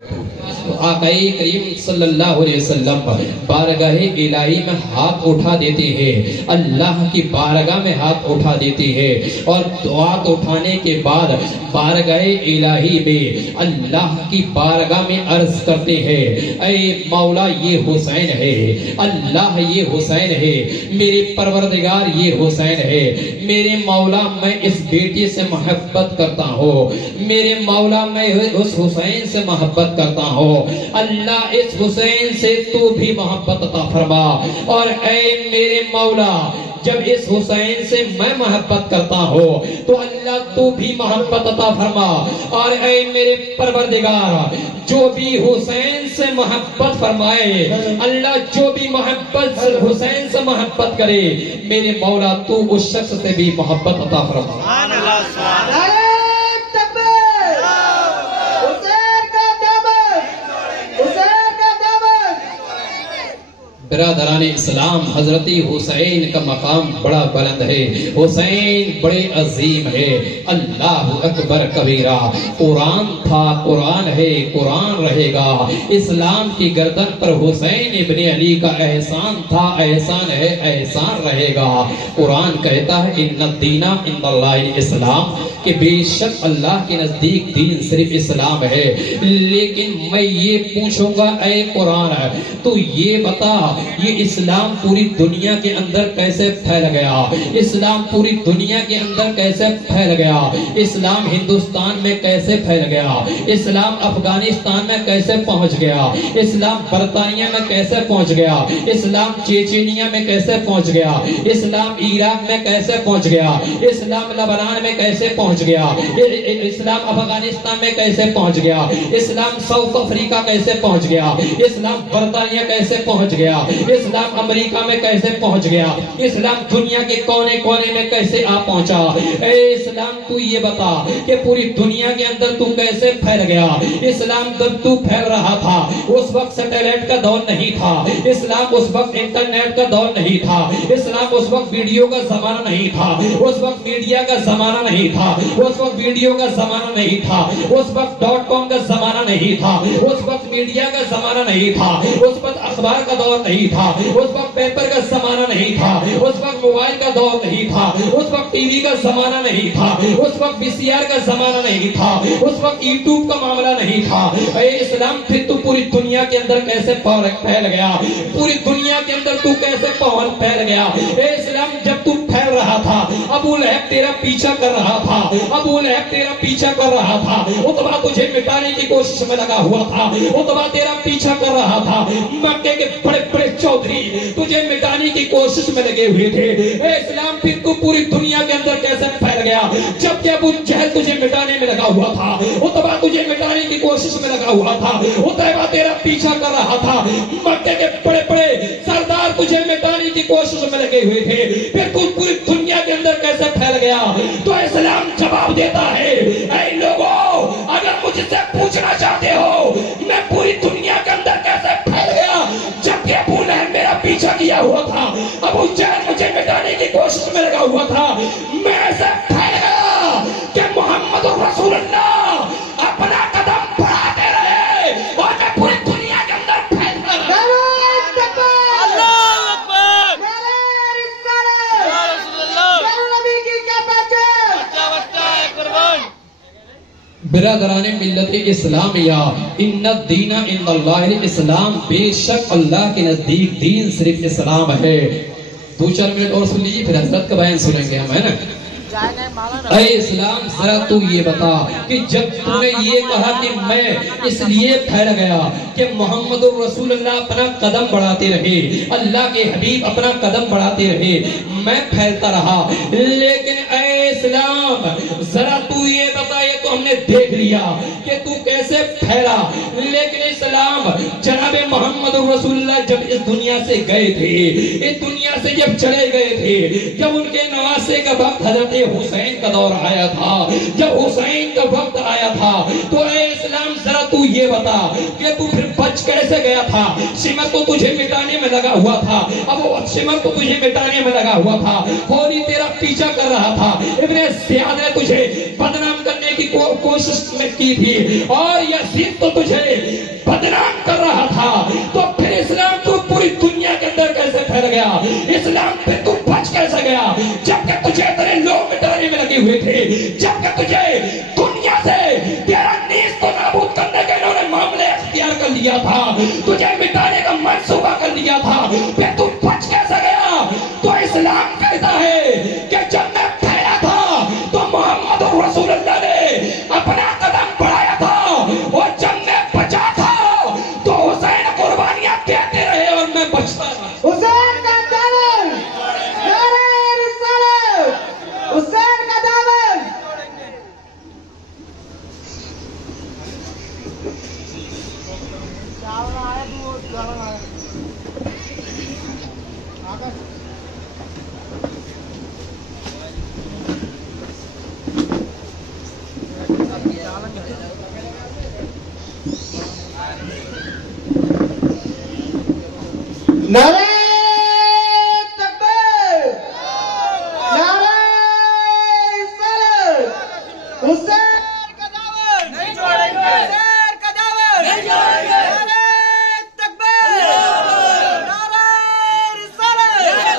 آقائے کریم صلی اللہ علیہ وسلم بارگاہ الہی میں ہاتھ اٹھا دیتے ہیں، اللہ کی بارگاہ میں ہاتھ اٹھا دیتے ہیں، اور ہاتھ اٹھانے کے بعد بارگاہ الہی میں اللہ کی بارگاہ میں عرض کرتے ہیں، اے مولا یہ حسین ہے، اللہ یہ حسین ہے، میرے پروردگار یہ حسین ہے، میرے مولا میں اس بیٹے سے محبت کرتا ہوں، میرے مولا میں اس حسین سے محبت کرتا ہوں، اللہ اس حسین سے تو بھی محبت عطا فرما، اور اے میرے مولا جب اس حسین سے میں محبت کرتا ہوں تو اللہ تو بھی محبت عطا فرما، اور اے میرے پروردگار جو بھی حسین سے محبت فرمائے، اللہ جو بھی محبت حسین سے محبت کرے، میرے مولا تو اس شخص سے بھی محبت عطا فرما۔ برادران اسلام، حضرت حسین کا مقام بڑا بلند ہے، حسین بڑے عظیم ہے، اللہ اکبر کبیرہ، قرآن تھا، قرآن ہے، قرآن رہے گا، اسلام کی گردن پر حسین ابن علی کا احسان تھا، احسان ہے، احسان رہے گا۔ قرآن کہتا ہے ان الدین عند اللہ الاسلام، کہ بے شک اللہ کے نزدیک دین صرف اسلام ہے، لیکن میں یہ پوچھوں گا اے قرآن تو یہ بتا یہ اسلام پوری دنیا کے اندر کیسے پھیل گیا، اسلام پوری دنیا کے اندر کیسے پھیل گیا، اسلام ہندوستان میں کیسے پھیل گیا، اسلام افغانستان میں کیسے پہنچ گیا، اسلام برطانیہ میں کیسے پہنچ گیا، اسلام چیچینیا میں کیسے پہنچ گیا، اسلام عراق میں کیسے پہنچ گیا، اسلام لبنان میں کیسے پہنچ گیا، اسلام افغانستان میں کیسے پہنچ گیا، اسلام ساؤتھ افریقہ کیسے پہنچ گیا، اسلام برطانیہ کیسے پہنچ گیا، اسلام امریکہ میں کیسے پہنچ گیا، اسلام دنیا کے کونے کونے میں کیسے آ پہنچا، اے اسلام تو یہ بتا کہ پوری دنیا کے اندر تو کیسے پھیل گیا۔ اسلام جب تو پھیل رہا تھا اس وقت سیٹلائٹ کا دور نہیں تھا، اسلام اس وقت انٹرنیٹ کا دور نہیں تھا، اسلام اس وقت ویڈیو کا زمانہ نہیں تھا، اس وقت میڈیا کا زمانہ نہیں تھا، اس وقت ویڈیو کا زمانہ نہیں تھا، اس وقت .com کا زمانہ نہیں تھا، اس وقت میڈیا کا زمانہ نہیں تھا، اس وقت اخبار کا دور نہیں تھا، اس وقت پیپر کا زمانہ نہیں تھا، اس وقت موبائل کا دور نہیں تھا، اس وقت ٹی وی کا زمانہ نہیں تھا، اس وقت وی سی آر کا زمانہ نہیں تھا، اس وقت یوٹیوب کا معاملہ نہیں تھا۔ اے اسلام پھر تو پوری دنیا کے اندر کیسے پھیل گیا، پوری دنیا کے اندر تو کیسے پھیل گیا۔ اے اسلام جب تو پھیل رہا تھا ابو لہب تیرا پیچھا کر رہا تھا، ابو لہب تیرا پیچھا کر رہا تھا، عتبہ تجھے مٹانے کی کوشش میں لگا ہوا تھا، عتبہ تیرا پیچھا کر رہا تھا، مکے کے بڑے بڑے چودھری تجھے مٹانے کی کوشش میں لگے ہوئے تھے۔ اے اسلام پھر تو پوری دنیا کے اندر کیسے پھیل گیا، جبکہ ابو جہل تجھے مٹانے میں لگا ہوا تھا، عتبہ تجھے مٹانے کی کوشش میں لگا ہوا تھا، عتبہ تیرا پیچھا کر رہا تھا، مکے کے بڑے بڑے سردار تجھے مٹانے کی کوشش میں لگے ہوئے تھے، پھر تو پوری دنیا کے اندر کیسے پھیل گیا۔ تو اسلام جواب دیتا ہے، اے لوگوں اگر مجھ سے پوچھنا چاہتے ہو میں پوری دنیا کے اندر کیسے پھیل گیا، جبکہ ابو لہب میرا پیچھا کیا ہوا تھا، ابو جہل مجھے مٹانے کی کوشش میں لگا ہوا تھا، میں ایسے پھیل گیا کہ محمد رسول اللہ اپنا قدم بڑھاتے رہے اور میں پوری دنیا کے اندر پھیل گیا۔ برادران ملت اسلامیہ، ان الدین عند اللہ الاسلام، بے شک اللہ کے نزدیک دین صرف اسلام ہے۔ دو چار منٹ اور سن لیجیے پھر حضرت کا بیان سنیں گے ہم، ہے نا۔ اے اسلام ذرا تو یہ بتا کہ جب تو نے یہ کہا کہ میں اس لیے پھیل گیا کہ محمد رسول اللہ اپنا قدم بڑھاتے رہے، اللہ کے حبیب اپنا قدم بڑھاتے رہے، میں پھیلتا رہا، لیکن اے اسلام ذرا تو یہ بتا، یہ تو ہم نے دیکھ لیا کہ تو کیسے پھیلا، لیکن اسلام جناب محمد رسول اللہ جب اس دنیا سے گئے تھے، اس دنیا سے جب چلے گئے تھے، جب ان کے نواسے کا وقت حضرت حسین کا دور آیا تھا، جب حسین کا وقت آیا تھا، تو اے اسلام ذرا تو یہ بتا کہ تو پھر بچ کیسے گیا تھا۔ شمر تو تجھے مٹانے میں لگا ہوا تھا، اب وہ شمر تو تجھے مٹانے میں لگا ہوا تھا، ہوری تیرا پیچھا کر رہا تھا، ابن زیاد نے تجھے تجھے بدنام کرنے کی کوشش کی تھی اور یزید تو تجھے بدنام کر رہا تھا، تو پھر اسلام تو پوری دنیا کے اندر کیسے پھیل گیا؟ اسلام پہ تو بچ کیسے گیا جبکہ تجھے تیرے لوگ مٹانے میں لگے ہوئے تھے، جبکہ تجھے دنیا سے تیرا نیز تو نابود کرنے کے انہوں نے معاملے اختیار کر لیا تھا، تجھے مٹانے کا منصوبہ کر لیا تھا، پھر تو بچ کیسے گیا؟ تو اسلام کہتا ہے کہ جب میں پھیلا تھا تو محمد رسول اللہ نے اپنا قدم بڑھایا تھا، اور جب میں بچا تھا تو حسین قربانیاں دیتے رہے اور میں بچتا رہا۔ حسین کا دامن، نعرہ رسالت، حسین کا دامن۔ نعرہ تکبیر، نعرہ رسالت، حسین کا دامن نہیں چھوڑیں گے، حسین کا دامن نہیں چھوڑیں گے، نعرہ تکبیر، نعرہ رسالت۔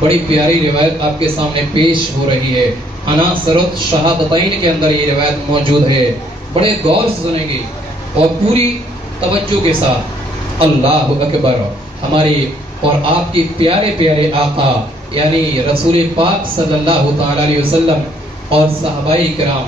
بڑی پیاری روایت آپ کے سامنے پیش ہو رہی ہے، عناصرۃ شہادتین کے اندر یہ روایت موجود ہے، بڑے غور سے سنیں گے اور پوری توجہ کے ساتھ۔ اللہ اکبر۔ ہمارے اور آپ کی پیارے پیارے آقا یعنی رسول پاک صلی اللہ تعالی علیہ وسلم اور صحابہ کرام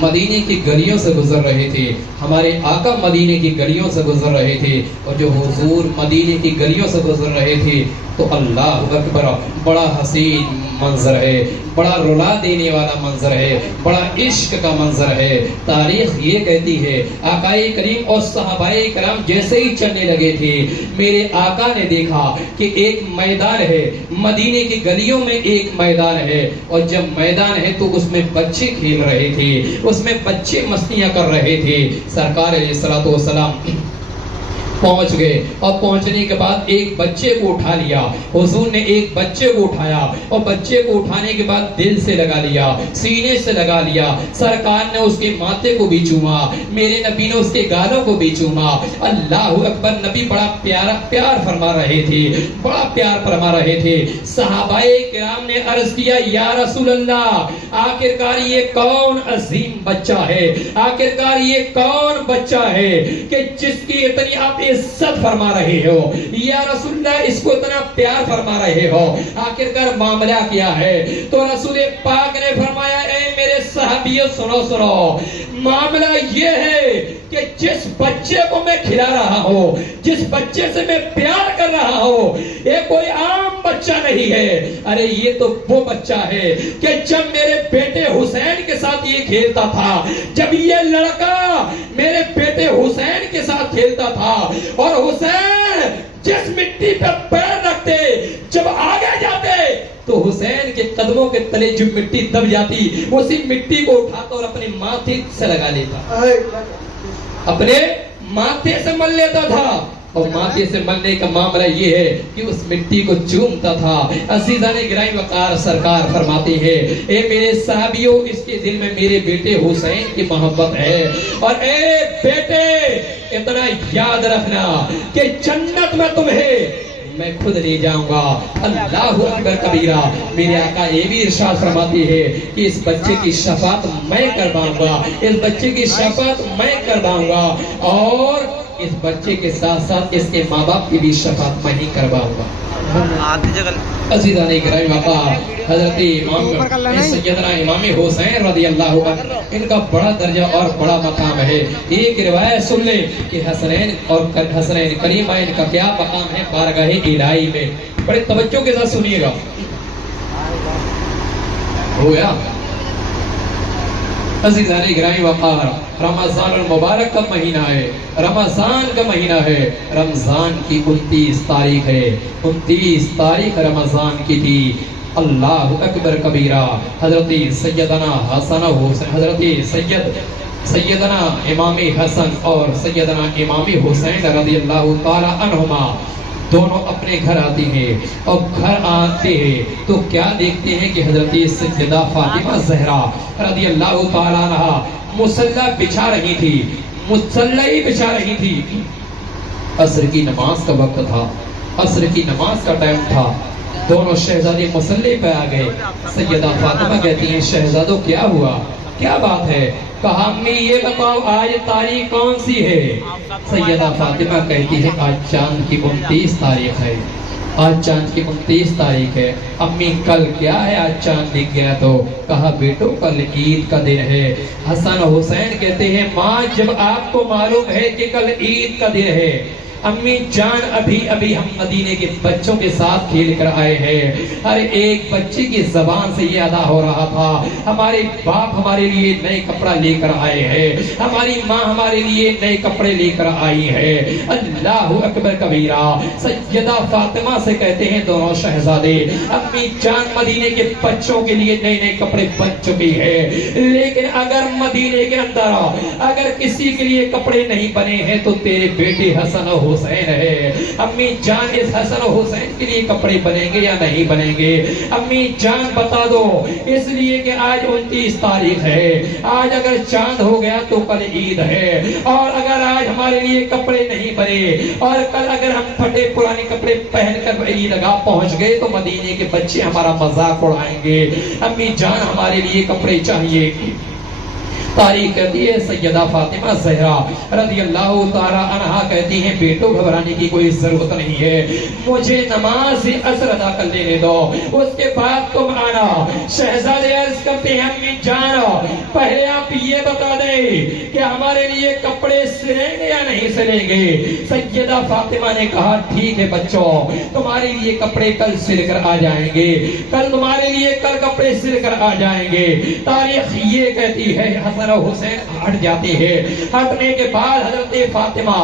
مدینے کی گلیوں سے گزر رہے تھے، ہمارے آقا مدینے کی گلیوں سے گزر رہے تھے، اور جو حضور مدینے کی گلیوں سے گزر رہے تھے تو اللہ اکبر، بڑا حسین منظر ہے، بڑا رلا دینے والا منظر ہے، بڑا عشق کا منظر ہے۔ تاریخ یہ کہتی ہے آقا کریم اور صحابہ کرام جیسے ہی چلنے لگے تھے، میرے آقا نے دیکھا کہ ایک میدان ہے، مدینے کی گلیوں میں ایک میدان ہے، اور جب میدان ہے تو اس میں بچے کھیل رہے تھے، اس میں بچے مستیاں کر رہے تھے۔ سرکار علیہ الصلوۃ والسلام پہنچ گئے اور پہنچنے کے بعد ایک بچے کو اٹھا لیا، حضور نے ایک بچے کو اٹھایا اور بچے کو اٹھانے کے بعد دل سے لگا لیا، سینے سے لگا لیا، سرکار نے اس کے ماتھے کو بھی چوما، میرے نبی نے اس کے گالوں کو بھی چوما۔ اللہ اکبر، نبی بڑا پیار فرما رہے تھے، بڑا پیار فرما رہے تھے۔ صحابہ کرام نے عرض کیا یا رسول اللہ، آخرکار یہ کون عظیم بچہ ہے، آخرکار یہ کون بچہ ہے کہ جس کی اتنی آپ عزت فرما رہے ہو، یا رسول اللہ اس کو اتنا پیار فرما رہے ہو، آخرکار معاملہ کیا ہے؟ تو رسول پاک نے فرمایا اے میرے صحابیوں سنو، معاملہ یہ ہے کہ جس بچے کو میں کھلا رہا ہوں، جس بچے سے میں پیار کر رہا ہوں، یہ کوئی عام بچہ نہیں ہے، ارے یہ تو وہ بچہ ہے کہ جب میرے بیٹے حسین کے ساتھ یہ کھیلتا تھا، جب یہ لڑکا میرے بیٹے حسین کے ساتھ کھیلتا تھا، اور حسین جس مٹی پہ پیر رکھتے جب آگے جاتے تو حسین کے قدموں کے تلے جو مٹی دب جاتی اسی مٹی کو اٹھاتا اور اپنے ماتھے سے لگا لیتا، اپنے ماتھے سے مل لیتا تھا، اور ماتھے سے ملنے کا معاملہ یہ ہے کہ اس مٹی کو چومتا تھا۔ عزیزان گرامی وقار سرکار فرماتے ہیں اے میرے صحابیوں، اس کے دل میں میرے بیٹے حسین کی محبت ہے، اور اے بیٹے اتنا یاد رکھنا کہ جنت میں تمہیں میں خود لے جاؤں گا۔ اللہ اکبر کبیرہ۔ میرے آقا یہ بھی ارشاد فرماتے ہیں کہ اس بچے کی شفاعت میں کرواؤں گا، اس بچے کی شفاعت میں کرواؤں گا، اور اس بچے کے ساتھ ساتھ اس کے ماں باپ کی بھی شفاعت میں ہی کرواؤں گا۔ عزیزان گرامی وقار حضرت امام سیدنا امام حسین رضی اللہ عنہ، ان کا بڑا درجہ اور بڑا مقام ہے۔ ایک روایت سن لیں کہ حسنین اور حسنین کریمین کا کیا مقام ہے بارگاہ الہی میں، بڑے توجہ کے ساتھ سنیے گا۔ ہو گیا عزیزان گرامی وقار، رمضان المبارک کا مہینہ ہے، رمضان کا مہینہ ہے، رمضان کی 29 تاریخ ہے، 29 تاریخ رمضان کی تھی۔ اللہ اکبر کبیرہ۔ حضرت سیدنا حسن حسین، حضرت سیدنا امام حسن اور سیدنا امام حسین رضی اللہ تعالی عنہما دونوں اپنے گھر آتی ہیں اور گھر آتے ہیں تو کیا دیکھتے ہیں کہ حضرت سیدہ فاطمہ زہرا رضی اللہ تعالیٰ عنہا مصلی بچھا رہی تھی، مصلی بچھا رہی تھی۔ عصر کی نماز کا وقت تھا، عصر کی نماز کا ٹائم تھا، دونوں شہزادے مصلی پہ آ گئے۔ سیدہ فاطمہ کہتی ہیں شہزادوں کیا ہوا، کیا بات ہے؟ کہا امی یہ بتاؤ آج تاریخ کون سی ہے؟ سیدہ فاطمہ کہتی ہے آج چاند کی 29 تاریخ ہے، آج چاند کی 29 تاریخ ہے۔ امی کل کیا ہے آج چاند دکھ گیا تو؟ کہا بیٹو کل عید کا دن ہے۔ حسن حسین کہتے ہیں ماں جب آپ کو معلوم ہے کہ کل عید کا دن ہے، امی جان ابھی ہم مدینے کے بچوں کے ساتھ کھیل کر آئے ہیں، ہر ایک بچے کی زبان سے یہ ادا ہو رہا تھا ہمارے باپ ہمارے لیے نئے کپڑا لے کر آئے ہیں، ہماری ماں ہمارے لیے نئے کپڑے لے کر آئی ہے۔ اللہ اکبر کبیرہ۔ سیدہ فاطمہ سے کہتے ہیں دونوں شہزادے امی جان مدینے کے بچوں کے لیے نئے نئے کپڑے بن چکی ہے، لیکن اگر مدینے کے اندر اگر کسی کے لیے کپڑے نہیں بنے ہیں تو تیرے بیٹے حسن حسین ہے۔ امی جان اس حسن حسین کے لیے کپڑے بنیں گے یا نہیں بنیں گے؟ امی جان بتا دو، اس لیے کہ آج 29 تاریخ ہے، آج اگر چاند ہو گیا تو کل عید ہے، اور اگر آج ہمارے لیے کپڑے نہیں بنے اور کل اگر ہم پھٹے پرانے کپڑے پہن کر عید گاہ پہنچ گئے تو مدینے کے بچے ہمارا مذاق اڑائیں گے۔ امی جان ہمارے لیے کپڑے چاہیے۔ تاریخ کہتی ہے سیدہ فاطمہ زہرا رضی اللہ تعالی عنہا کہتی ہیں بیٹو گھبرانے کی کوئی ضرورت نہیں ہے، مجھے نماز عصر ادا کر لینے دو، اس کے بعد تم آنا۔ شہزادے عرض کرتے ہیں امی جان پہلے آپ یہ بتا دیں کہ ہمارے لیے کپڑے سلیں گے یا نہیں سلیں گے؟ سیدہ فاطمہ نے کہا ٹھیک ہے بچوں تمہارے لیے کپڑے کل سل کر آ جائیں گے، کل تمہارے لیے کل کپڑے سل کر آ جائیں گے۔ تاریخ یہ کہتی ہے حسن حسین ہٹ جاتے ہیں، ہٹنے کے بعد حضرت فاطمہ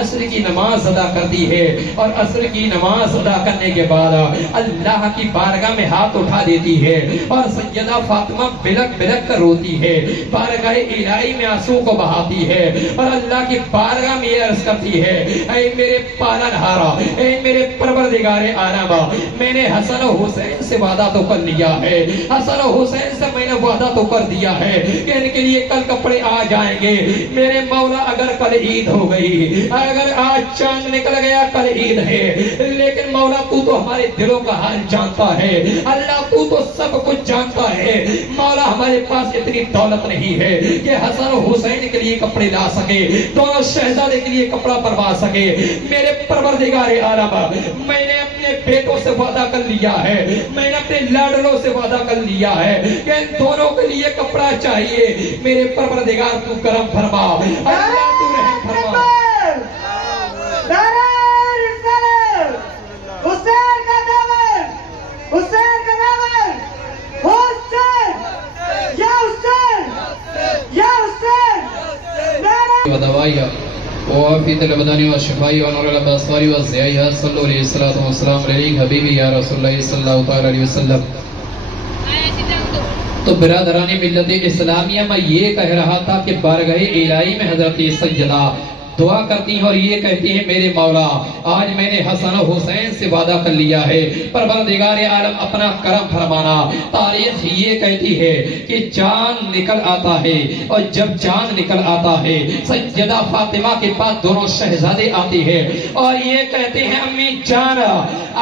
عصر کی نماز ادا کرتی ہے، اور عصر کی نماز ادا کرنے کے بعد اللہ کی بارگاہ میں ہاتھ اٹھا دیتی ہے اور سیدہ فاطمہ بلک بلک کر روتی ہے، بارگاہ الہی میں آنسو کو بہاتی ہے اور اللہ کی بارگاہ میں یہ عرض کرتی ہے اے میرے پالن ہارا، اے میرے پروردگار عالم، میں نے حسن حسین سے وعدہ تو کر لیا ہے، حسن حسین سے میں نے وعدہ تو کر دیا ہے کہ ان کے لیے کل کپڑے آ جائیں گے۔ میرے مولا اگر کل عید ہو گئی، اگر آج چاند نکل گیا کل عید ہے، لیکن مولا تو ہمارے دلوں کا حال جانتا ہے، اللہ تو سب کچھ جانتا ہے، مولا ہمارے پاس اتنی دولت نہیں ہے کہ حسن حسین کے لیے کپڑے لا سکے، دونوں شہزادے کے لیے کپڑا بنوا سکے۔ میرے پروردگار عالم میں نے اپنے بیٹوں سے وعدہ کر لیا ہے، میں نے اپنے لاڈلوں سے وعدہ کر لیا ہے کہ ان دونوں کے لیے کپڑا چاہیے۔ میرے پروردگار تو کرم فرما، اللہ تو رحم فرما۔ حسین کا دامن، حسین کا دامن، حسین یا حسین یا حسین ودوائیہ وعافیت البدانی والشفائی ونور الابصار والضیاء صلی اللہ علیہ وسلم علیہ حبیبی یا رسول اللہ صلی اللہ علیہ وسلم۔ تو برادران ملت اسلامیہ میں یہ کہہ رہا تھا کہ بارگاہ الہی میں حضرت سیدہ دعا کرتی ہیں اور یہ کہتی ہیں میرے مولا آج میں نے حسن حسین سے وعدہ کر لیا ہے، پروردگار عالم اپنا کرم فرمانا۔ تاریخ یہ کہتی ہے کہ چاند نکل آتا ہے، اور جب چاند نکل آتا ہے سیدہ فاطمہ کے پاس دونوں شہزادے آتے ہیں اور یہ کہتے ہیں امی جان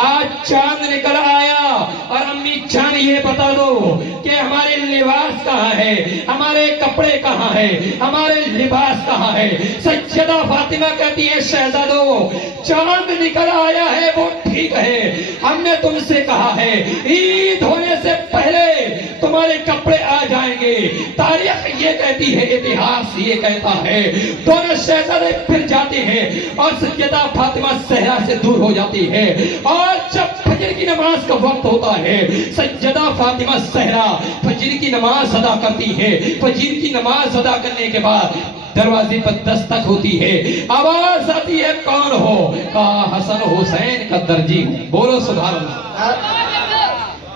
آج چاند نکل آیا، اور امی جان یہ بتا دو کہ ہمارے لباس کہاں ہے، ہمارے کپڑے کہاں ہے، ہمارے لباس کہاں ہے؟ سیدہ فاطمہ کہتی ہے شہزادو چاند نکل آیا ہے وہ ٹھیک ہے، ہم نے تم سے کہا ہے عید ہونے سے پہلے تمہارے کپڑے آ جائیں گے۔ تاریخ یہ کہتی ہے، اتہاس یہ کہتا ہے دونوں شہزادے پھر جاتے ہیں اور سیدہ فاطمہ زہرا سے دور ہو جاتی ہے، اور جب فجر کی نماز کا وقت ہوتا ہے سیدہ فاطمہ زہرا فجر کی نماز ادا کرتی ہے۔ فجر کی نماز ادا کرنے کے بعد دروازے پر دستک ہوتی ہے، آواز آتی ہے کون ہو؟ کہا حسن حسین کا درجی ہوں، بولو سبحان اللہ۔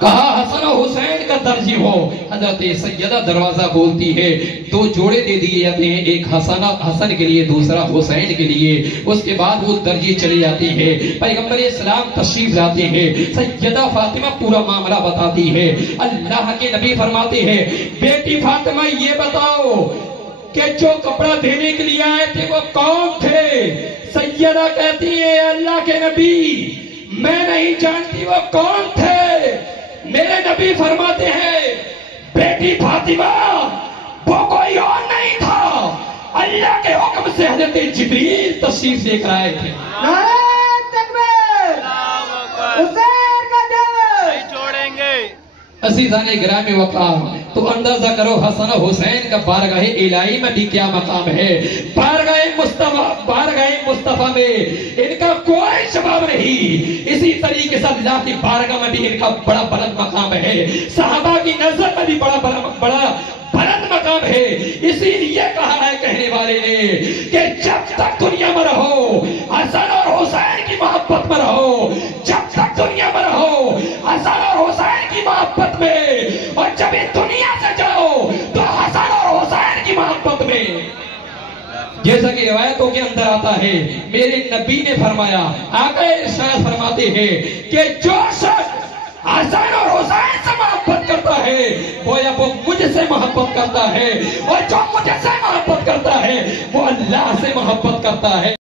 کہا حسن و حسین کا درجی ہو. حضرت سیدہ دروازہ بولتی ہے 2 جوڑے دے دیے جاتے ہیں، ایک حسن کے لیے، دوسرا حسین کے لیے. اس کے بعد وہ درجی چلی جاتی ہے. پیغمبر اسلام تشریف لاتے ہیں. سیدہ فاطمہ پورا معاملہ بتاتی ہے. اللہ کے نبی فرماتے ہیں بیٹی فاطمہ یہ بتاؤ کہ جو کپڑا دینے کے لیے آئے تھے وہ کون تھے؟ سیدہ کہتی ہے اللہ کے نبی میں نہیں جانتی وہ کون تھے. میرے نبی فرماتے ہیں بیٹی فاطمہ وہ کوئی اور نہیں تھا، اللہ کے حکم سے حضرت جبریل تشریف لے کر آئے تھے. نعرہ تکبیر، حسین کا دعوت نہیں چھوڑیں گے. عزیزان گرامی وقار، تو اندازہ کرو حسن و حسین کا بارگاہ الہی میں بھی کیا مقام ہے. بارگاہ مصطفیٰ میں ان کا کوئی جواب نہیں. اسی طریقے سے اللہ کی بارگاہ میں بھی ان کا بڑا بلند مقام ہے. صحابہ کی نظر میں بھی بڑا بلند مقام ہے. اسی لیے کہا ہے کہنے والے نے کہ جب تک دنیا میں رہو حسن اور حسین کی محبت میں رہو. جب تک دنیا میں رہو حسن اور حسین کی محبت میں، اور جب اس دنیا سے جاؤ تو حسن اور حسین کی محبت میں. جیسا کہ روایتوں کے اندر آتا ہے میرے نبی نے فرمایا، آقا ارشاد فرماتے ہیں کہ جو شخص حسن اور حسین سے محبت کرتا ہے گویا وہ مجھ سے محبت کرتا ہے، اور جو مجھ سے محبت کرتا ہے وہ اللہ سے محبت کرتا ہے.